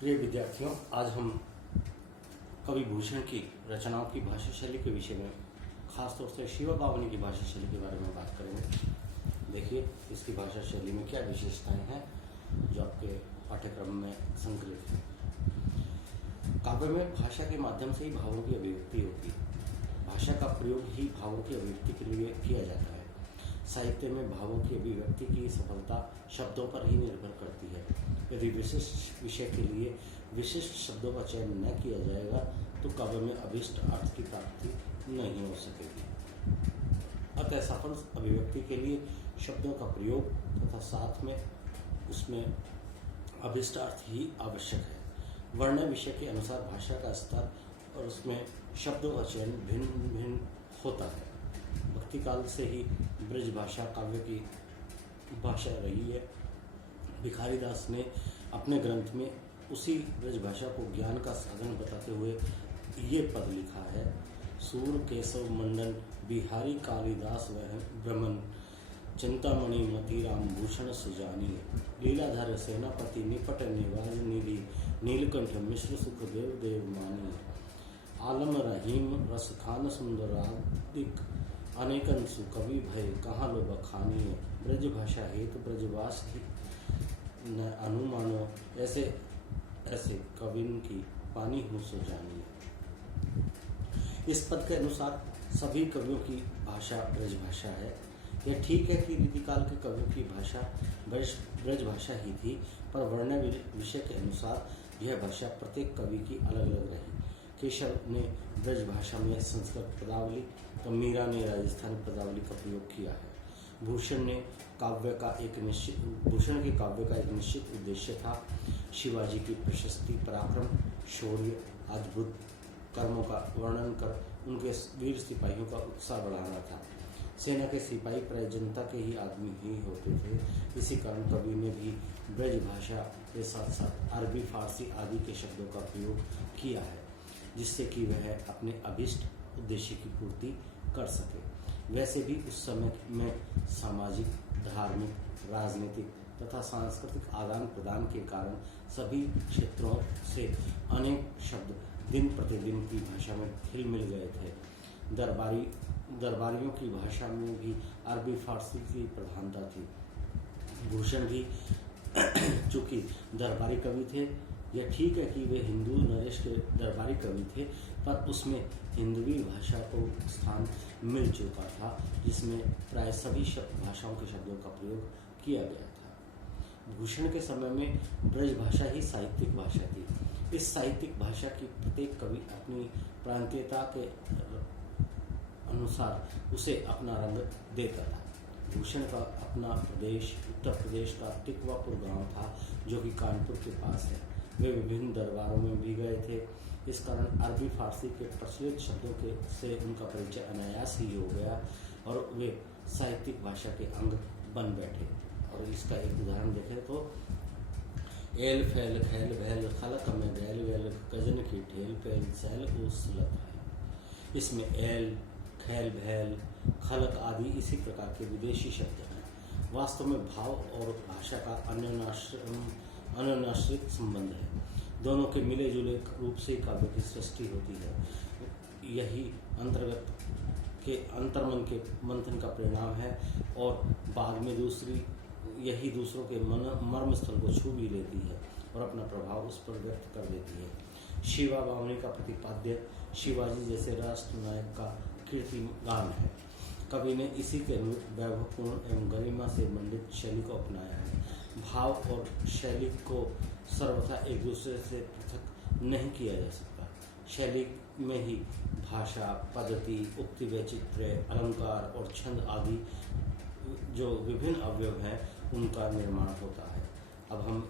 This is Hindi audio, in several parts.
प्रिय विद्यार्थियों, आज हम कवि भूषण की रचनाओं की भाषा शैली के विषय में खासतौर से शिवा बावनी की भाषा शैली के बारे में बात करेंगे। देखिए इसकी भाषा शैली में क्या विशेषताएं हैं जो आपके पाठ्यक्रम में संकलित हैं। काव्य में भाषा के माध्यम से ही भावों की अभिव्यक्ति होती है। भाषा का प्रयोग ही भावों की अभिव्यक्ति के लिए किया जाता है। साहित्य में भावों की अभिव्यक्ति की सफलता शब्दों पर ही निर्भर करती है। यदि विशिष्ट विषय के लिए विशिष्ट शब्दों का चयन न किया जाएगा तो काव्य में अभीष्ट अर्थ की प्राप्ति नहीं हो सकेगी। अतः सफल अभिव्यक्ति के लिए शब्दों का प्रयोग तथा साथ में उसमें अभीष्ट अर्थ ही आवश्यक है। वर्ण विषय के अनुसार भाषा का स्तर और उसमें शब्दों का चयन भिन्न भिन्न होता है। भक्ति काल से ही ब्रज भाषा काव्य की भाषा रही है। भिखारी दास ने अपने ग्रंथ में उसी ब्रज भाषा को ज्ञान का साधन बताते हुए ये पद लिखा है। सूर केशव मंडन बिहारी कालिदास वह ब्रह्मन चिंतामणि मतीराम भूषण सुजानी लीलाधर सेनापति निपट निवाज निधि नीलकंठ मिश्र सुखदेव देव मानी आलम रहीम रस खान सुंदरादिक अनेकन सुकवि भय कहाँ लो बखानी ब्रज भाषा हेतु ब्रजवास न अनुमानो ऐसे ऐसे कविन की पानी हूँ सो जानी। इस पद के अनुसार सभी कवियों की भाषा ब्रज भाषा है। यह ठीक है कि रीतिकाल के कवियों की भाषा ब्रज भाषा ही थी, पर वर्ण विषय के अनुसार यह भाषा प्रत्येक कवि की अलग अलग रही। केशव ने ब्रज भाषा में संस्कृत पदावली तो मीरा ने राजस्थानी पदावली का प्रयोग किया है। भूषण के काव्य का एक निश्चित उद्देश्य था। शिवाजी की प्रशस्ति, पराक्रम, शौर्य, अद्भुत कर्मों का वर्णन कर उनके वीर सिपाहियों का उत्साह बढ़ाना था। सेना के सिपाही प्राय जनता के ही आदमी ही होते थे। इसी कारण कवि ने भी ब्रज भाषा के साथ साथ अरबी, फारसी आदि के शब्दों का प्रयोग किया है, जिससे कि वह अपने अभीष्ट उद्देश्य की पूर्ति कर सके। वैसे भी उस समय में सामाजिक, धार्मिक, राजनीतिक तथा सांस्कृतिक आदान प्रदान के कारण सभी क्षेत्रों से अनेक शब्द दिन प्रतिदिन की भाषा में हिल मिल गए थे। दरबारियों की भाषा में भी अरबी, फारसी की प्रधानता थी। भूषण भी चूँकि दरबारी कवि थे, यह ठीक है कि वे हिंदू नरेश के दरबारी कवि थे, पर उसमें हिंदवी भाषा को स्थान मिल चुका था, जिसमें प्राय सभी भाषाओं के शब्दों का प्रयोग किया गया था। भूषण के समय में ब्रज भाषा ही साहित्यिक भाषा थी। इस साहित्यिक भाषा की प्रत्येक कवि अपनी प्रांतीयता के अनुसार उसे अपना रंग देता था। भूषण का अपना प्रदेश उत्तर प्रदेश का टिकवापुर गांव था, जो कि कानपुर के पास है। वे विभिन्न दरबारों में भी गए थे। इस कारण अरबी, फारसी के प्रचलित शब्दों के से उनका परिचय अनायास ही हो गया और वे साहित्यिक भाषा के अंग बन बैठे। और इसका एक उदाहरण देखें तो एल फैल खैल भैल खलक में बैल वैल गजन की ठेल पैल सैल उलत है। इसमें एल, खैल, भैल, खलक आदि इसी प्रकार के विदेशी शब्द हैं। वास्तव में भाव और भाषा का अन्योन्याश्रित संबंध है। दोनों के मिले जुले रूप से काव्य की सृष्टि होती है। यही अंतर्मन के मंथन का परिणाम है और बाद में यही दूसरों के मर्म स्थल को छू भी लेती है और अपना प्रभाव उस पर व्यक्त कर देती है। शिवा बावनी का प्रतिपाद्य शिवाजी जैसे राष्ट्र नायक का कीर्तिगान है। कवि ने इसी के अनुरूप वैभवपूर्ण एवं गरिमा से मंडित शैली को अपनाया है। भाव और शैली को सर्वथा एक दूसरे से पृथक नहीं किया जा सकता। शैली में ही भाषा, पद्धति, उक्ति, वैचित्र्य, अलंकार और छंद आदि जो विभिन्न अवयव हैं उनका निर्माण होता है। अब हम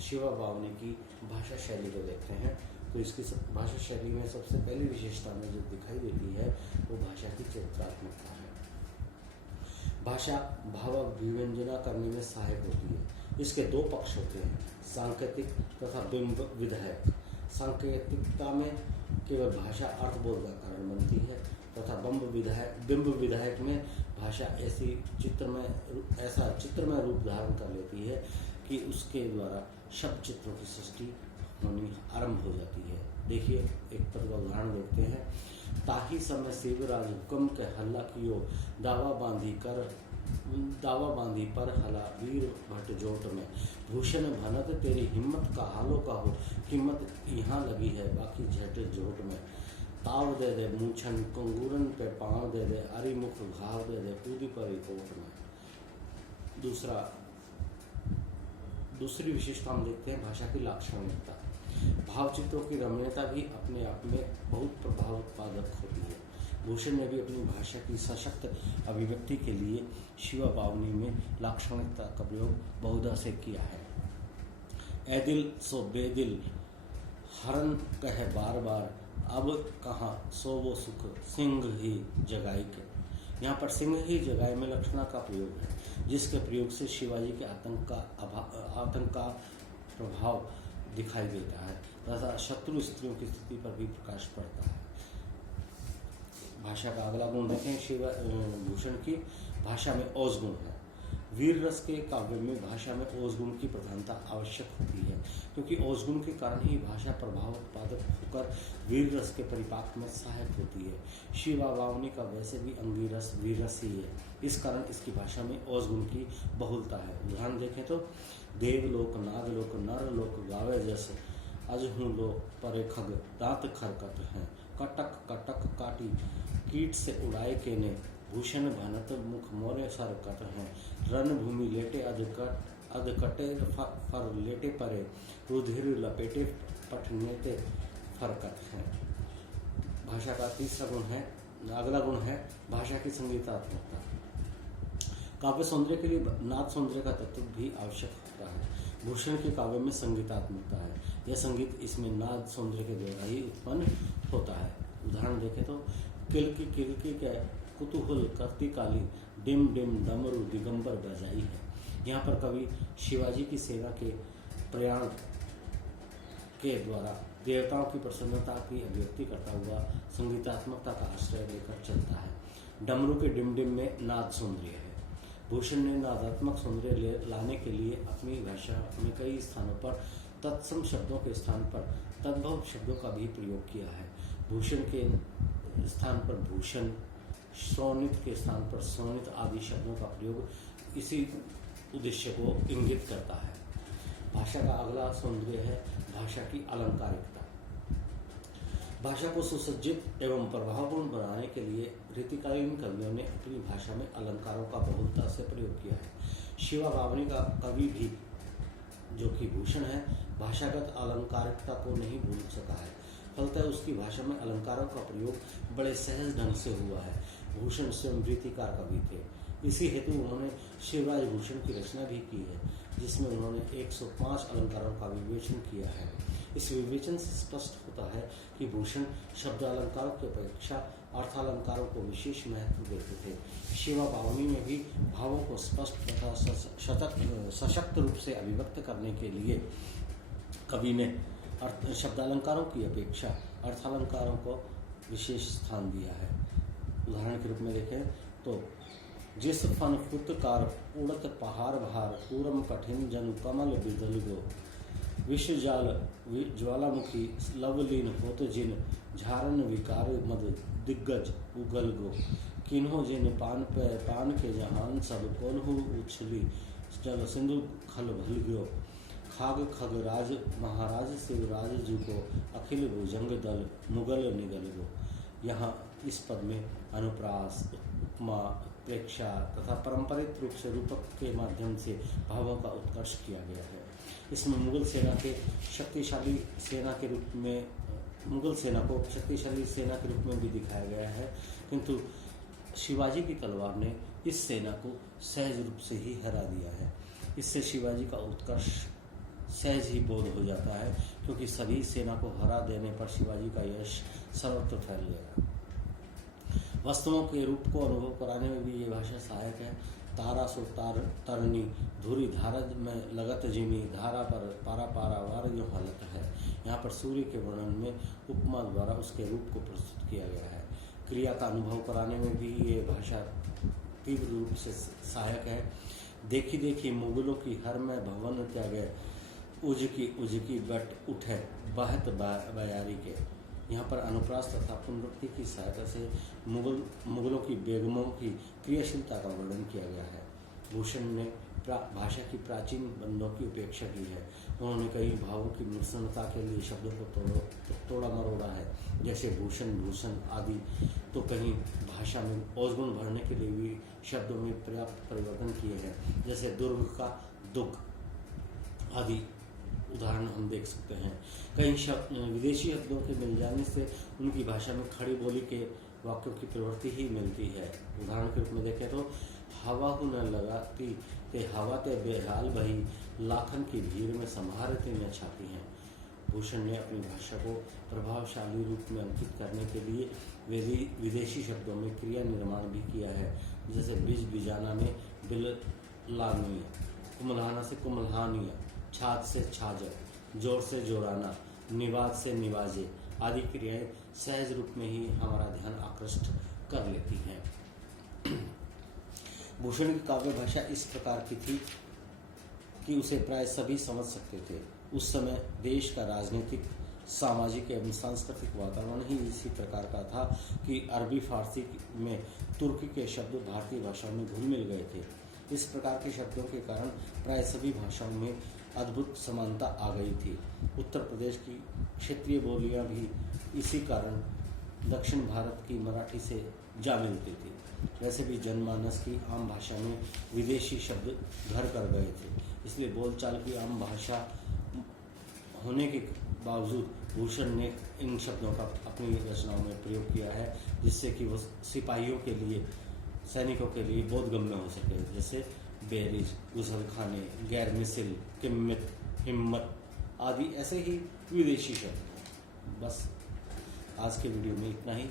शिवा बावनी की भाषा शैली को देखते हैं। तो इसकी भाषा शैली में सबसे पहली विशेषता में जो दिखाई देती है वो भाषा की चित्रात्मकता है। भाषा भावाभिव्यंजना करने में सहायक होती है। इसके दो पक्ष होते हैं, सांकेतिक तथा बिंब विधायक। सांकेतिकता में केवल भाषा अर्थबोध का कारण बनती है तथा बिंब विधायक में भाषा ऐसा चित्रमय रूप धारण कर लेती है कि उसके द्वारा शब्द चित्रों की सृष्टि होनी आरंभ हो जाती है। देखिए एक पद का उदाहरण देखते हैं। ताही समय शिवराज हुक्म के हल्ला कियो, दावा बांधी पर हला वीर भट जोट में, भूषण भनत तेरी हिम्मत का हालो का हो, कीमत यहाँ लगी है बाकी झट जोट में। ताव दे दे मूछन कंगूरन पे पाँव दे दे, अरि मुख घाव दे दे कूदी पर कोट में। दूसरी विशेषता हम देखते हैं भाषा की लाक्षणिकता। भावचित्रों की रमणीयता भी अपने आप में बहुत प्रभाव उत्पादक होती है। भूषण ने भी अपनी भाषा की सशक्त अभिव्यक्ति के लिए शिवा बावनी में लाक्षणिकता का प्रयोग बहुधा से किया है। ए दिल सो बेदिल हरन कहे बार बार, अब कहाँ सो वो सुख सिंह ही जगाई के। यहाँ पर सिंह ही जगाई में लक्षणा का प्रयोग है, जिसके प्रयोग से शिवाजी के आतंक का प्रभाव दिखाई देता है तथा शत्रु स्त्रियों की स्थिति पर भी प्रकाश पड़ता है। भाषा का अगला गुण देखें। शिवा भूषण की भाषा में ओज गुण है। वीर रस के काव्य में भाषा में ओज गुण की प्रधानता आवश्यक होती है, क्योंकि ओज गुण के कारण ही भाषा प्रभाव उत्पादक होकर वीर रस के परिपाक में सहायक होती है। शिवा बावनी का वैसे भी अंगीरस वीर रस ही है, इस कारण इसकी भाषा में ओज गुण की बहुलता है। उदाहरण देखें तो देवलोक नागलोक नर लोक गावे जस, अजहू लो परे खग दांत खरकत हैं, कटक कटक काटी कीट से उड़ाए के ने, भूषण भनत मुख मोरे सरकत हैं, रणभूमि लेटे अधकटे फर लेटे परे, रुधिर लपेटे पठनेते फरकत हैं। भाषा का तीसरा गुण है, अगला गुण है भाषा की संगीतात्मकता। काव्य सौंदर्य के लिए नाद सौंदर्य का तत्व भी आवश्यक होता है। भूषण के काव्य में संगीतात्मकता है। यह संगीत इसमें नाद सौंदर्य के द्वारा ही उत्पन्न होता है। उदाहरण देखें तो किलकी के कुतूहल करती काली, डिम डिम डमरू दिगंबर बजाई है। यहाँ पर कवि शिवाजी की सेना के प्रयाण के द्वारा देवताओं की प्रसन्नता की अभिव्यक्ति करता हुआ संगीतात्मकता का आश्रय लेकर चलता है। डमरू के डिम डिम में नाद सौंदर्य है। भूषण ने नादात्मक सौंदर्य लाने के लिए अपनी भाषा में कई स्थानों पर तत्सम शब्दों के स्थान पर तद्भव शब्दों का भी प्रयोग किया है। भूषण के स्थान पर भूषण, श्रोणित के स्थान पर श्रोणित आदि शब्दों का प्रयोग इसी उद्देश्य को इंगित करता है। भाषा का अगला सौंदर्य है भाषा की अलंकारिकता। भाषा को सुसज्जित एवं प्रभावपूर्ण बनाने के लिए रीतिकालीन कवियों ने अपनी भाषा में अलंकारों का बहुलता से प्रयोग किया है। शिवा बावनी का कवि भी, जो कि भूषण है, भाषागत अलंकारिकता को नहीं भूल सका है। फलतः उसकी भाषा में अलंकारों का प्रयोग बड़े सहज ढंग से हुआ है। भूषण स्वयं रीतिकार कवि थे, इसी हेतु उन्होंने शिवराज भूषण की रचना भी की है, जिसमें उन्होंने 105 अलंकारों का विवेचन किया है। इस विवेचन से स्पष्ट होता है कि भूषण शब्द अलंकारों की अपेक्षा अर्थालंकारों को विशेष महत्व देते थे। शिवा बावनी में भी भावों को स्पष्ट तथा सशक्त रूप से अभिव्यक्त करने के लिए कवि ने शब्दालंकारों की अपेक्षा अर्थालंकारों को विशेष स्थान दिया है। उदाहरण के रूप में देखें तो जिस फन फुतकार उड़त पहाड़ भार, पूरम कठिन जन कमल बिदल गो, विश्व जाल ज्वालामुखी लवलीन होत जिन, झारन विकार मद दिग्गज उगल गो, किन्हो जिन पान पे पान के जहान सब, कोल्हू उछली जल सिंधु खल भल गयो, खाग खग राज महाराज शिवराज जी को, अखिल भुजंग दल मुगल निगल गो। यहाँ इस पद में अनुप्रास, उपमा, प्रेक्षा तथा पारंपरिक रूप से रूपक के माध्यम से भावों का उत्कर्ष किया गया है। इसमें मुगल सेना के शक्तिशाली सेना के रूप में मुगल सेना को शक्तिशाली सेना के रूप में भी दिखाया गया है, किंतु शिवाजी की तलवार ने इस सेना को सहज रूप से ही हरा दिया है। इससे शिवाजी का उत्कर्ष सहज ही बोध हो जाता है, क्योंकि सभी सेना को हरा देने पर शिवाजी का यश सर्वत्र फैल गया। वस्तुओं के रूप को अनुभव कराने में भी ये भाषा सहायक है। तारा सो तरनी धुरी धारज में लगत जिमी, धारा पर पारा पारा वार जो हालत है। यहाँ पर सूर्य के वर्णन में उपमा द्वारा उसके रूप को प्रस्तुत किया गया है। क्रिया का अनुभव कराने में भी ये भाषा तीव्र रूप से सहायक है। देखी देखी मुगलों की हर में भवन त्यागे, उजकी बट उठे बहत बयारी के। यहाँ पर अनुप्रास तथा पुनरुक्ति की सहायता से मुगलों की बेगमों की क्रियाशीलता का वर्णन किया गया है। भूषण ने भाषा की प्राचीन बंधों की उपेक्षा की है। उन्होंने कई भावों की प्रसन्नता के लिए शब्दों को तोड़ा मरोड़ा है, जैसे भूषण, भूषण आदि। तो कहीं भाषा में औसगुण भरने के लिए भी शब्दों में पर्याप्त परिवर्तन किए हैं, जैसे दुर्ग का दुग आदि उदाहरण हम देख सकते हैं। कई विदेशी शब्दों के मिल जाने से उनकी भाषा में खड़ी बोली के वाक्यों की प्रवृत्ति ही मिलती है। उदाहरण के रूप में देखें तो हवा हु न लगाती ते हवा ते बेहाल भई, लाखन की भीड़ में संभारते न छाती हैं। भूषण ने अपनी भाषा को प्रभावशाली रूप में अंकित करने के लिए विदेशी शब्दों में क्रिया निर्माण भी किया है, जैसे बीज बीजाना में बिललानीय, कुमलहाना से कुमलहानीय, छाछ से छाजर, जोर से जोराना, निवाज से निवाजे आदि क्रियाएं सहज रूप में ही हमारा ध्यान आकृष्ट कर लेती हैं। भूषण की काव्य भाषा इस प्रकार की थी कि उसे प्राय सभी समझ सकते थे। उस समय देश का राजनीतिक, सामाजिक एवं सांस्कृतिक वातावरण ही इसी प्रकार का था कि अरबी फारसी में तुर्की के शब्द भारतीय भाषाओं में घुल मिल गए थे। इस प्रकार के शब्दों के कारण प्राय सभी भाषाओं में अद्भुत समानता आ गई थी। उत्तर प्रदेश की क्षेत्रीय बोलियां भी इसी कारण दक्षिण भारत की मराठी से जा मिलती थी। वैसे भी जनमानस की आम भाषा में विदेशी शब्द घर कर गए थे, इसलिए बोलचाल की आम भाषा होने के बावजूद भूषण ने इन शब्दों का अपनी रचनाओं में प्रयोग किया है, जिससे कि वो सिपाहियों के लिए, सैनिकों के लिए बोधगम्य हो सके, जैसे बेरिज, गुसलखाने, गैर मिसिल, किम्मत, हिम्मत आदि ऐसे ही विदेशी शब्द। बस आज के वीडियो में इतना ही।